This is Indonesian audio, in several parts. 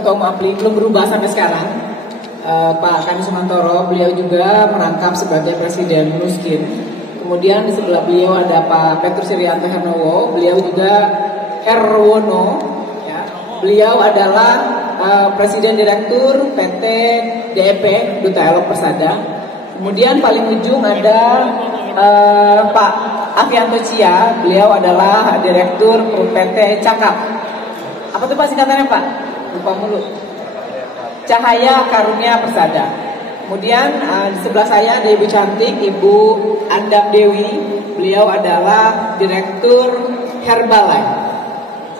Ketua Umum APLI belum berubah sampai sekarang. Pak Kani Sumantoro, beliau juga merangkap sebagai Presiden Nuskin. Kemudian di sebelah beliau ada Pak Petrus Irianto Hernowo, beliau juga Herwono, ya. Beliau adalah Presiden Direktur PT DEP, Duta Elok Persada. Kemudian paling ujung ada Pak Afianto Cia, beliau adalah Direktur PT Cakap. Apa tuh Pak singkatannya Pak? Lupa mulu. Cahaya Karunia Persada. Kemudian di sebelah saya ada Ibu cantik, Ibu Andam Dewi. Beliau adalah Direktur Herbalife.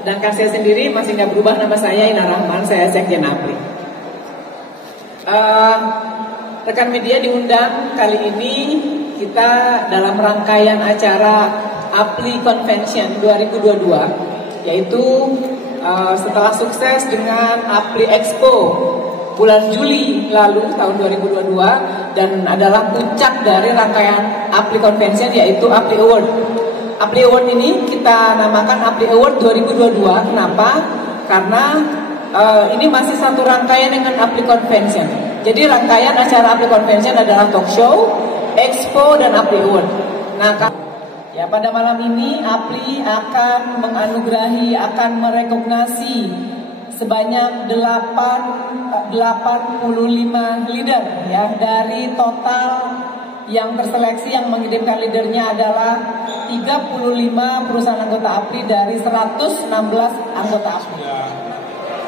Sedangkan saya sendiri masih nggak berubah, nama saya Ina Rahman, saya Sekjen APLI. Rekan media diundang kali ini kita dalam rangkaian acara APLI Convention 2022, yaitu setelah sukses dengan APLI Expo bulan Juli lalu tahun 2022 dan adalah puncak dari rangkaian APLI Convention yaitu APLI Award. APLI Award ini kita namakan APLI Award 2022. Kenapa? Karena ini masih satu rangkaian dengan APLI Convention. Jadi rangkaian acara APLI Convention adalah talk show, expo, dan APLI Award. Nah, ya pada malam ini APLI akan menganugerahi, akan merekognasi sebanyak 85 leader ya, dari total yang terseleksi. Yang mengirimkan leadernya adalah 35 perusahaan anggota APLI dari 116 anggota APLI. Ya,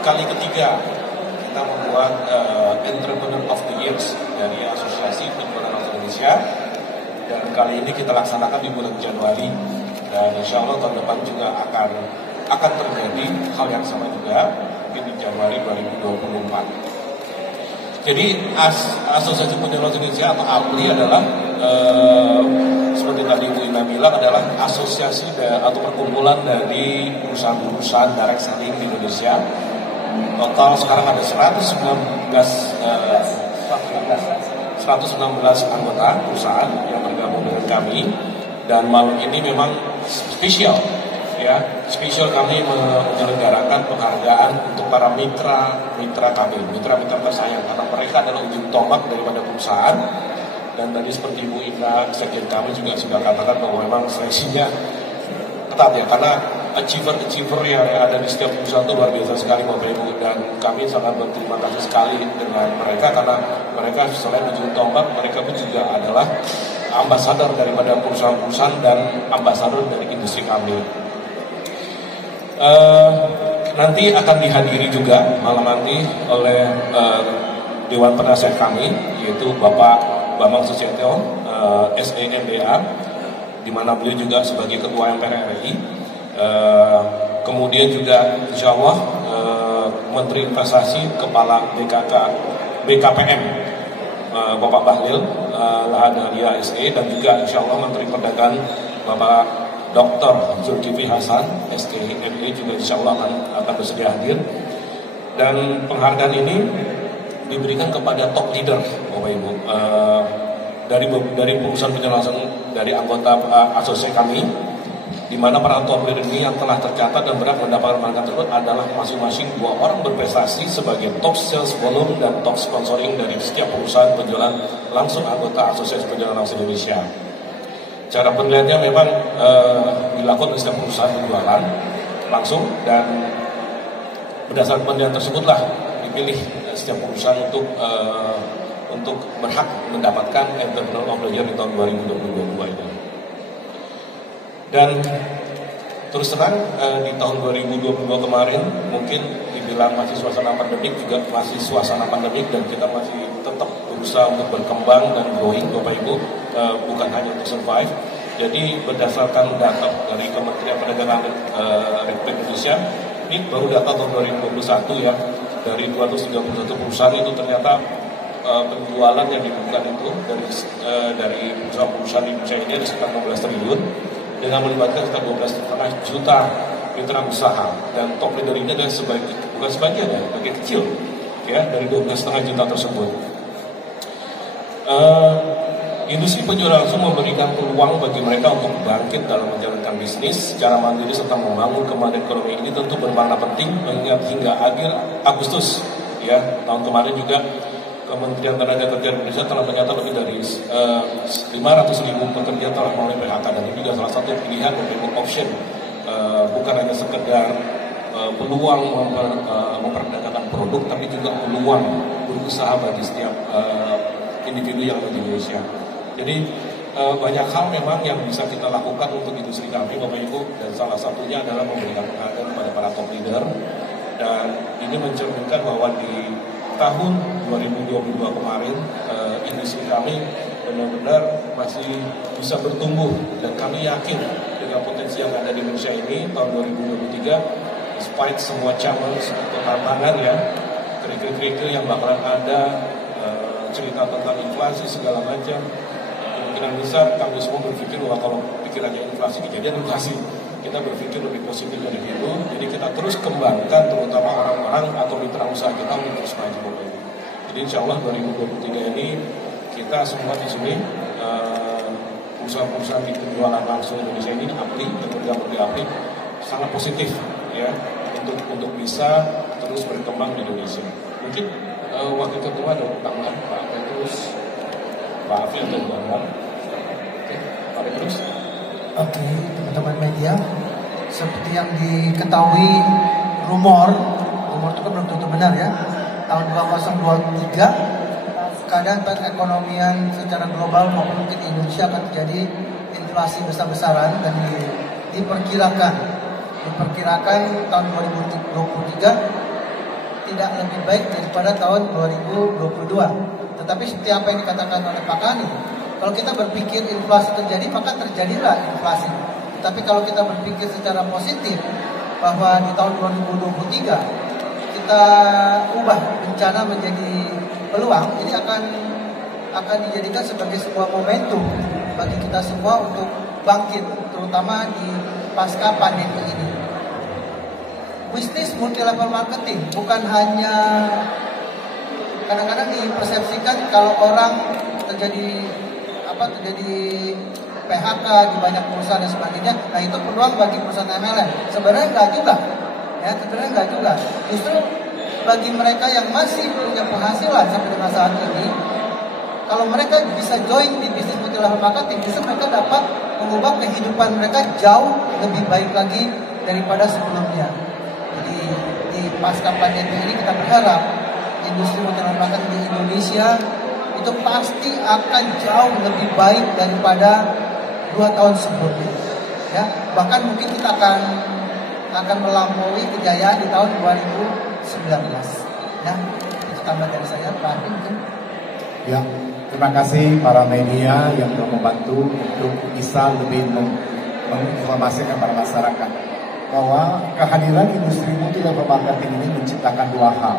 kali ketiga kita membuat Entrepreneur of the Years dari Asosiasi Penjualan Indonesia, dan kali ini kita laksanakan di bulan Januari, dan insya Allah tahun depan juga akan terjadi hal yang sama juga mungkin di Januari 2024. Jadi Asosiasi Penjualan Indonesia atau APLI adalah seperti tadi Bu Ina bilang, adalah asosiasi atau perkumpulan dari perusahaan-perusahaan direct selling di Indonesia. Total sekarang ada 116 anggota perusahaan yang bergabung dengan kami, dan malam ini memang spesial ya. Spesial kami menyelenggarakan penghargaan untuk para mitra kami, mitra tersayang, karena mereka adalah ujung tombak daripada perusahaan. Dan tadi seperti Bu Ina, sekjen kami juga sudah katakan bahwa memang seleksinya ketat ya, karena achiever yang ada di setiap perusahaan itu luar biasa sekali Bapak Ibu, dan kami sangat berterima kasih sekali dengan mereka, karena mereka selain ujung tombak, mereka pun juga adalah ambasador daripada perusahaan-perusahaan dan ambasador dari industri kami. Nanti akan dihadiri juga malam nanti oleh Dewan Penasihat kami, yaitu Bapak Bambang Susatyo, SEMBA, di mana beliau juga sebagai Ketua MPR RI. Kemudian juga insya Allah Menteri Investasi, Kepala BKPM Bapak Bahlil Lahadalia SE, dan juga insya Allah Menteri Perdagangan Bapak Dr. Zulkifli Hasan SKME juga insya Allah akan bersedia hadir. Dan penghargaan ini diberikan kepada top leader Bapak Ibu dari perusahaan penjelasan dari anggota asosiasi kami, di mana para top leader ini yang telah tercatat dan berhak mendapatkan penghargaan tersebut adalah masing-masing 2 orang berprestasi sebagai top sales volume dan top sponsoring dari setiap perusahaan penjualan langsung anggota Asosiasi Penjualan Langsung Indonesia. Cara penilaiannya memang dilakukan oleh setiap perusahaan penjualan langsung, dan berdasarkan penilaian tersebutlah dipilih setiap perusahaan untuk berhak mendapatkan Entrepreneur of the Year di tahun 2022 ini. Dan terus terang di tahun 2022 kemarin mungkin dibilang masih suasana pandemik, juga masih suasana pandemik, dan kita masih tetap berusaha untuk berkembang dan growing Bapak Ibu, bukan hanya untuk survive. Jadi berdasarkan data dari Kementerian Perdagangan Republik Indonesia, ini baru data tahun 2021 ya, dari 231 perusahaan itu ternyata penjualan yang dibuka itu dari perusahaan-perusahaan di Indonesia ini ada sekitar 16 triliun dengan melibatkan sekitar 12,5 juta mitra usaha, dan top leader ini adalah bukan sebagian ya, bagian kecil ya dari 12,5 juta tersebut. Industri penjualan langsung memberikan peluang bagi mereka untuk bangkit dalam menjalankan bisnis secara mandiri serta membangun kembali ekonomi. Ini tentu bermakna penting mengingat hingga akhir Agustus ya tahun kemarin juga Kementerian Tenaga Kerja Indonesia telah mencatat lebih dari 500.000 pekerja telah melalui PHK, dan ini juga salah satu pilihan untuk option, bukan hanya sekedar peluang memperdagangkan produk, tapi juga peluang berusaha bagi setiap individu yang ada di Indonesia. Jadi banyak hal memang yang bisa kita lakukan untuk industri kami, Bapak Ibu, dan salah satunya adalah memberikan penghargaan kepada para top leader, dan ini mencerminkan bahwa di tahun 2022 kemarin industri kami benar-benar masih bisa bertumbuh, dan kami yakin dengan potensi yang ada di Indonesia ini tahun 2023, despite semua challenge atau tantangan ya, kerikil-kerikil yang bakalan ada, cerita tentang inflasi segala macam, kemungkinan besar kami semua berpikir bahwa kalau pikirannya inflasi, kejadian inflasi, kita berpikir lebih positif dari itu. Jadi kita terus kembangkan terutama orang-orang atau mitra usaha kita untuk terus maju. Jadi insya Allah 2023 ini kita semua di sini perusahaan-perusahaan di penjualan langsung Indonesia ini aktif dan bergerak sangat positif ya untuk bisa terus berkembang di Indonesia. Mungkin Wakil Ketua ada tambahan Pak Petrus, Pak Afil dan Bang. Oke, Pak Petrus. Oke, teman-teman media, seperti yang diketahui rumor itu kan belum tentu benar ya. Tahun 2023 keadaan perekonomian secara global maupun di Indonesia akan terjadi inflasi besar-besaran, dan diperkirakan tahun 2023 tidak lebih baik daripada tahun 2022. Tetapi seperti apa yang dikatakan oleh Pak Kani, kalau kita berpikir inflasi terjadi, maka terjadilah inflasi. Tapi kalau kita berpikir secara positif bahwa di tahun 2023 kita ubah bencana menjadi peluang, ini akan dijadikan sebagai sebuah momentum bagi kita semua untuk bangkit, terutama di pasca pandemi ini. Bisnis multi level marketing bukan hanya, kadang-kadang dipersepsikan kalau orang terjadi PHK di banyak perusahaan dan sebagainya, nah itu peluang bagi perusahaan MLM. Sebenarnya enggak juga, ya sebenarnya enggak juga. Justru bagi mereka yang masih punya penghasilan sampai dengan saat ini, kalau mereka bisa join di bisnis multi level marketing, justru mereka dapat mengubah kehidupan mereka jauh lebih baik lagi daripada sebelumnya. Jadi di pasca pandemi ini kita berharap industri multi level marketing di Indonesia itu pasti akan jauh lebih baik daripada 2 tahun sebelumnya. Ya, bahkan mungkin kita akan melampaui kejayaan di tahun 2019. Ya, itu tambah dari saya, Pak Adi mungkin. Ya, terima kasih para media yang telah membantu untuk bisa lebih menginformasikan para masyarakat bahwa kehadiran industri multi level marketing ini menciptakan 2 hal.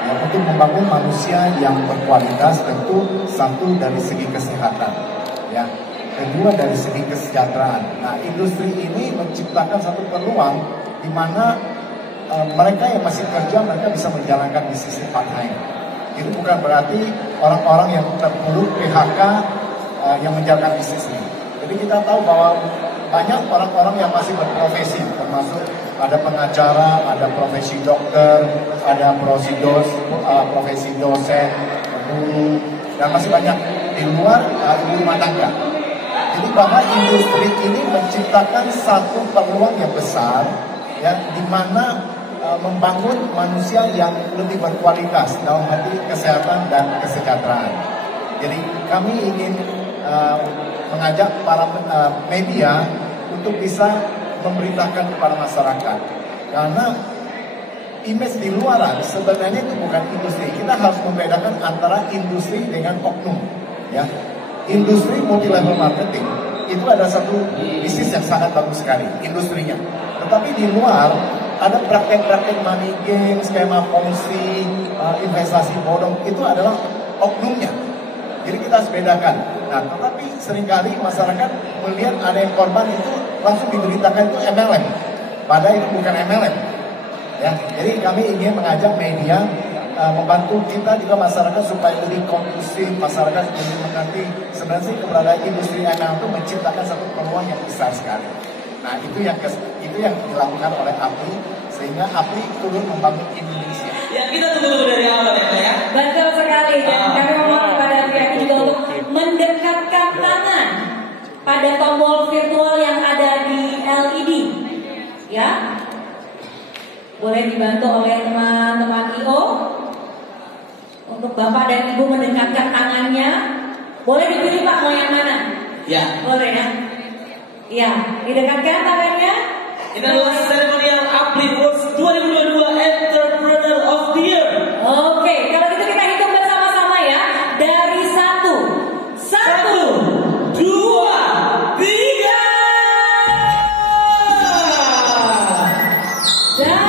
Ya, untuk membangun manusia yang berkualitas, tentu satu dari segi kesehatan, ya, kedua dari segi kesejahteraan. Nah, industri ini menciptakan satu peluang di mana mereka yang masih kerja, mereka bisa menjalankan bisnis part time. Itu bukan berarti orang-orang yang terpuruk PHK yang menjalankan bisnis ini. Jadi kita tahu bahwa banyak orang-orang yang masih berprofesi, termasuk ada pengacara, ada profesi dokter, ada profesi dosen, guru, dan masih banyak di luar ibu rumah tangga. Jadi bahwa industri ini menciptakan satu peluang yang besar, ya, di mana membangun manusia yang lebih berkualitas dalam arti kesehatan dan kesejahteraan. Jadi kami ingin mengajak para media untuk bisa memberitakan kepada masyarakat, karena image di luaran sebenarnya itu bukan industri. Kita harus membedakan antara industri dengan oknum, ya. Industri multi level marketing itu ada satu bisnis yang sangat bagus sekali industrinya, tetapi di luar ada praktek-praktek money game, skema kongsi, investasi bodong, itu adalah oknumnya. Jadi kita harus bedakan. Nah, tetapi seringkali masyarakat melihat ada yang korban itu langsung diberitakan itu MLM, padahal itu bukan MLM. Ya, jadi kami ingin mengajak media membantu kita juga masyarakat supaya lebih kondusif, masyarakat lebih mengerti sebenarnya sih keberadaan industri ML itu menciptakan satu peluang yang besar sekali. Nah itu yang dilakukan oleh APLI sehingga APLI turut membangun Indonesia. Ya kita tunggu dari awal ya. Betul sekali dan kami mohon kepada pihak juga untuk mendekatkan tangan pada tombol virtual yang ada di LED, ya. Boleh dibantu oleh teman-teman IO untuk Bapak dan Ibu mendekatkan tangannya. Boleh dipilih Pak mau yang mana? Ya. Boleh ya. Iya, didekatkan tangannya. Ini adalah seremonial APLI Awards 2022 Entrepreneur of the Year. Oke, kalau gitu kita hitung bersama-sama ya. Dari 1, 1, 2, 3. dan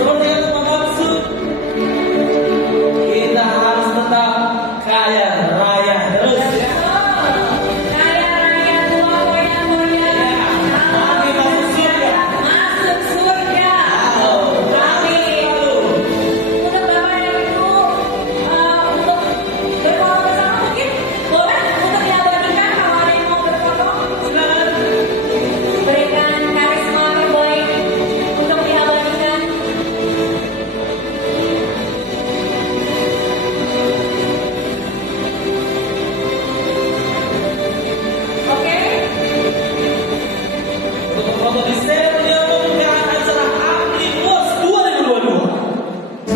Seperti yang maksud, kita harus tetap kaya raya terus ya. kaya raya tua moya-moya. Kami masuk surga. Masuk surga. Amin. Untuk Bapak dan Ibu, untuk berfoto bersama mungkin boleh untuk diabadikan kalau ada yang mau berfoto. Silakan. Berikan karisma terbaik untuk diabadikan. Oke. Untuk foto di seremonial pembukaan acara APLI Awards 2022.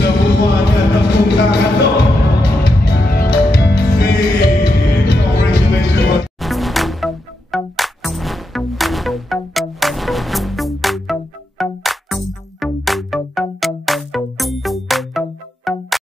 Semuanya tepuk tangan dong. Congratulations.